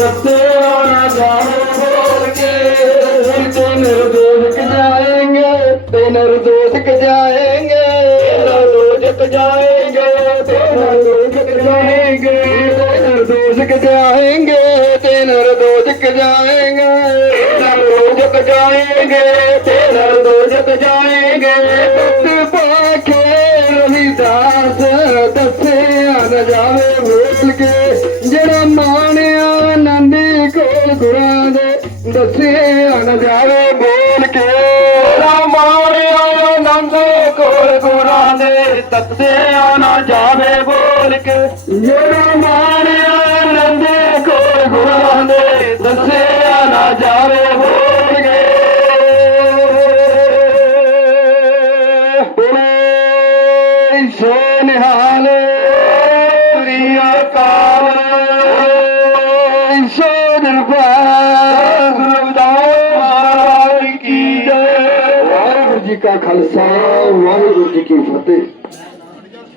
ਦੇ ਦੱਸੇ ਨ ਜਾਵੇ ਭੁੱਲ ਕੇ ਤੇ ਨਿਰਦੋਸ਼ ਕ ਜਾਏਂਗੇ, ਤੇ ਨਿਰਦੋਸ਼ ਕ ਜਾਏਂਗੇ ਨਿਰਦੋਸ਼ ਕ ਜਾਏਂਗੇ, ਤੇ ਨਿਰਦੋਸ਼ ਕ ਜਾਏਂਗੇ, ਤੇ ਨਿਰਦੋਸ਼ ਕ ਜਾਏਂਗੇ ਤੇ ਨਿਰਦੋਸ਼ ਕ ਕੋਲ ਗੁਰਾਂ ਦੇ ਦੱਸਿਆ ਨ ਜਾਵੇ ਬੋਲ ਕੇ ਜਿਹੜਾ ਮਾਣਿਆ ਨੰਦੀ ਕੋਲ ਗੁਰਾਂ ਦੇ ਦੱਸਿਆ ਨ ਜਾਵੇ ਬੋਲ ਕੇ। ਜਿਹੜਾ ਮਾਣਿਆ ਨੰਦੀ ਕੋਲ ਗੁਰਾਂ ਦੇ ਦੱਸਿਆ ਨ ਜਾਵੇ ਬੋਲ ਕੇ। ਬੋਲੇ ਸੋ ਪ੍ਰਿਆ ਕਾਲ ਸੋ ਗੁਰੂ ਰਵਿਦਾਸ ਮਹਾਰਾਜ ਕੀ ਜੈ ਵਾਹਿਗੁਰੂ ਜੀ ਕਾ ਖਾਲਸਾ ਵਾਹਿਗੁਰੂ ਜੀ ਕੀ ਫਤਿਹ।